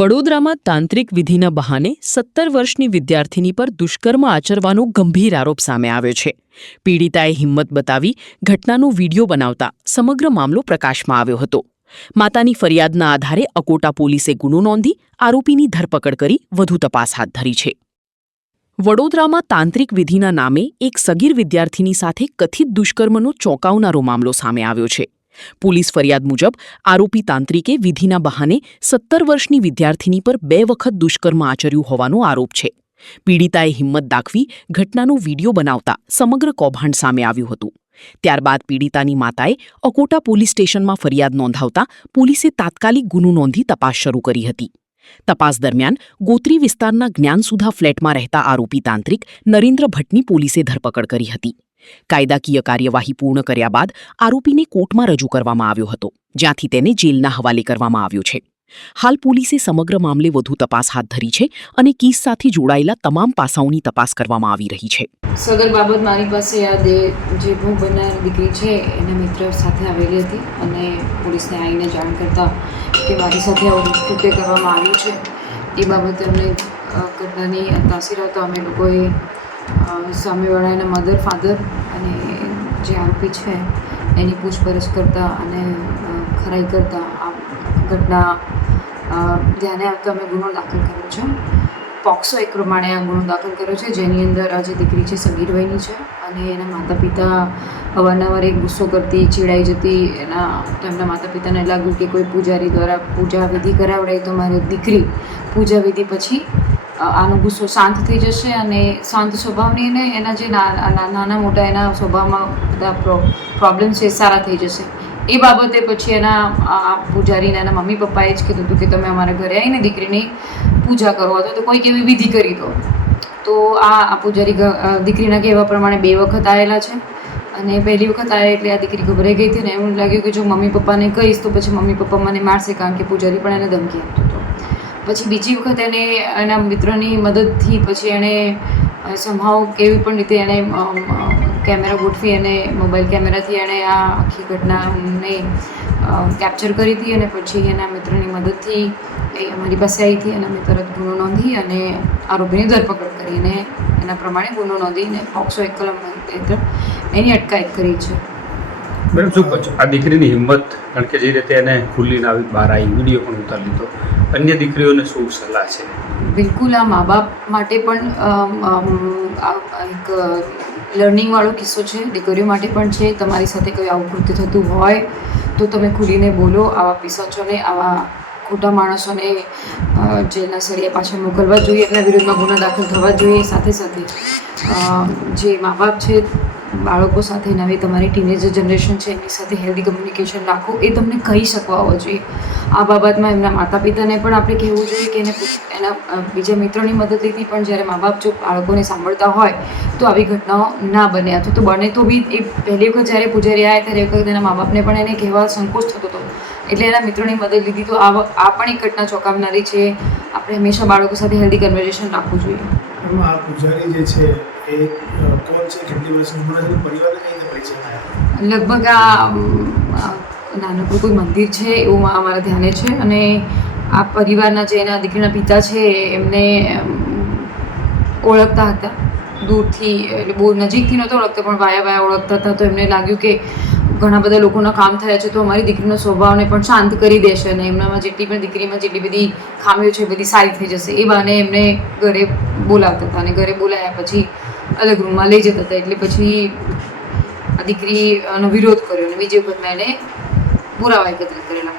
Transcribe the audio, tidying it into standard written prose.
વડોદરામાં તાંત્રિક વિધિના બહાને 17 વર્ષની વિદ્યાર્થિની પર દુષ્કર્મ આચરવાનો ગંભીર આરોપ સામે આવ્યો છે. પીડિતાએ હિંમત બતાવી ઘટનાનો વીડિયો બનાવતા સમગ્ર મામલો પ્રકાશમાં આવ્યો હતો. માતાની ફરિયાદના આધારે અકોટા પોલીસે ગુનો નોંધી આરોપીની ધરપકડ કરી વધુ તપાસ હાથ ધરી છે. વડોદરામાં તાંત્રિક વિધિના નામે એક સગીર વિદ્યાર્થિની સાથે કથિત દુષ્કર્મનો ચોંકાવનારો મામલો સામે આવ્યો છે. પોલીસ ફરિયાદ મુજબ આરોપી તાંત્રિકે વિધિના બહાને 17 વર્ષની વિદ્યાર્થિની પર 2 વખત દુષ્કર્મ આચર્યું હોવાનો આરોપ છે. પીડિતાએ હિંમત દાખવી ઘટનાનો વીડિયો બનાવતા સમગ્ર કૌભાંડ સામે આવ્યું હતું. ત્યારબાદ પીડિતાની માતાએ અકોટા પોલીસ સ્ટેશનમાં ફરિયાદ નોંધાવતા પોલીસે તાત્કાલિક ગુનો નોંધી તપાસ શરૂ કરી હતી. તપાસ દરમિયાન ગોત્રી વિસ્તારના જ્ઞાનસુધા ફ્લેટમાં રહેતા આરોપી તાંત્રિક નરેન્દ્ર ભટ્ટની પોલીસે ધરપકડ કરી હતી. કાયદાકીય કાર્યવાહી પૂર્ણ કર્યા બાદ આરોપીને કોર્ટમાં રજૂ કરવામાં આવ્યો હતો, જ્યાંથી તેને જેલના હવાલે કરવામાં આવ્યો છે. હાલ પોલીસે સમગ્ર મામલે વધુ તપાસ હાથ ધરી છે અને કેસ સાથે જોડાયેલા તમામ પાસાઓની તપાસ કરવામાં આવી રહી છે. સદર બાબત મારી પાસે જે ભોગ બનનાર દીકરી છે એના મિત્ર સાથે આવેલી હતી અને પોલીસને આવીને જાણ કરતા કે મારી સાથે આવું કૃત્ય કરવામાં આવ્યું છે. એ બાબતે અમને ઘટનાની તાસીર આવતા અમે લોકોએ સામેવાળાના મધર ફાધર અને જે આરોપી છે એની પૂછપરછ કરતા અને ખરાઈ કરતા આ ઘટના ધ્યાને આવતા અમે ગુનો દાખલ કર્યો છે. પોક્સો એક પ્રમાણે આ ગુનો દાખલ કર્યો છે, જેની અંદર આ જે દીકરી છે સગીર વયની છે અને એના માતા પિતા અવારનવાર એક ગુસ્સો કરતી, ચીડાઈ જતી. તેમના માતા પિતાને લાગ્યું કે કોઈ પૂજારી દ્વારા પૂજા વિધિ કરાવડે તો મારી દીકરી પૂજા વિધિ પછી આનો ગુસ્સો શાંત થઈ જશે અને શાંત સ્વભાવની અને એના જે નાના મોટા એના સ્વભાવમાં બધા પ્રોબ્લેમ છે એ સારા થઈ જશે. એ બાબતે પછી એના પૂજારીને એના મમ્મી પપ્પાએ જ કીધું હતું કે તમે અમારા ઘરે આવીને દીકરીની પૂજા કરો અથવા તો કોઈક એવી વિધિ કરી દો. તો આ પૂજારી દીકરીના કહેવા પ્રમાણે 2 વખત આવેલા છે અને પહેલી વખત આવ્યા એટલે આ દીકરી ગભરાઈ ગઈ હતી ને એવું લાગ્યું કે જો મમ્મી પપ્પાને કહીશ તો પછી મમ્મી પપ્પા મને મારશે, કારણ કે પૂજારી પણ એને ધમકી આપતો હતો. પછી બીજી વખત એને એના મિત્રની મદદથી પછી એણે સમહાવ કેવી પણ રીતે એણે કેમેરા ગોઠવી અને મોબાઈલ કેમેરાથી એણે આ આખી ઘટનાને કેપ્ચર કરી હતી અને પછી એના મિત્રની મદદથી એ અમારી પાસે આવી હતી અને અમે તરત ગુનો નોંધી અને આરોપીની ધરપકડ કરી અને એના પ્રમાણે ગુનો નોંધીને પોક્સો એક કલમ હેઠળ એની અટકાયત કરી છે. મેડમ, શું કહો છો આ દીકરીની હિંમત? કારણ કે જે રીતે એને ખુલ્લીને આવી બહાર આવી, વિડીયો પણ ઉતારી લીધો, અન્ય દીકરીઓને શું સલાહ છે? બિલકુલ આ મા બાપ માટે પણ એક લર્નિંગવાળો કિસ્સો છે, દીકરીઓ માટે પણ છે. તમારી સાથે કોઈ આવું કૃત્ય થતું હોય તો તમે ખુલીને બોલો. આવા પિશાચોને, આવા ખોટા માણસોને જેલના સળિયા પાછળ મોકલવા જોઈએ, એમના વિરુદ્ધમાં ગુનો દાખલ થવા જોઈએ. સાથે સાથે જે મા બાપ છે બાળકો સાથે, નવી તમારી ટીનેજર જનરેશન છે એમની સાથે હેલ્ધી કમ્યુનિકેશન રાખો, એ તમને કહી શકવા હોવો જોઈએ. આ બાબતમાં એમના માતા પિતાને પણ આપણે કહેવું જોઈએ કે એના બીજા મિત્રોની મદદ લીધી, પણ જ્યારે મા બાપ જો બાળકોને સાંભળતા હોય તો આવી ઘટનાઓ ના બને. અથવા તો બને તો બી એ પહેલી વખત જ્યારે પૂજારી આવ્યા ત્યારે વખત એના મા બાપને પણ એને કહેવા સંકોચ થતો હતો એટલે એના મિત્રોની મદદ લીધી. તો આ પણ એક ઘટના ચોંકાવનારી છે. આપણે હંમેશા બાળકો સાથે હેલ્ધી કન્વર્ઝેશન રાખવું જોઈએ. આ પૂજારી જે છે એ કોણ છે, કેટલી વર્ષની ઉંમર છે, પરિવારને કઈ રીતે પરિચય થયા? લગભગ આ નાનકડું કોઈ મંદિર છે એવું અમારા ધ્યાને છે અને આ પરિવારના જે એના દીકરીના પિતા છે એમને ઓળખતા હતા દૂરથી, એટલે બહુ નજીકથી નહોતા ઓળખતા પણ વાયા ઓળખતા હતા. તો એમને લાગ્યું કે ઘણા બધા લોકોના કામ થયા છે તો અમારી દીકરીનો સ્વભાવને પણ શાંત કરી દેશે અને એમનામાં દીકરીમાં જેટલી બધી ખામીઓ છે એ બધી સારી થઈ જશે. એ બહાને એમને ઘરે બોલાવતા હતા અને ઘરે બોલાવ્યા પછી અલગ રૂમમાં લઈ જતા હતા. એટલે પછી આ દીકરીનો વિરોધ કર્યો અને બીજી વખત મેં એને પુરાવા એકત્રિત કરેલા.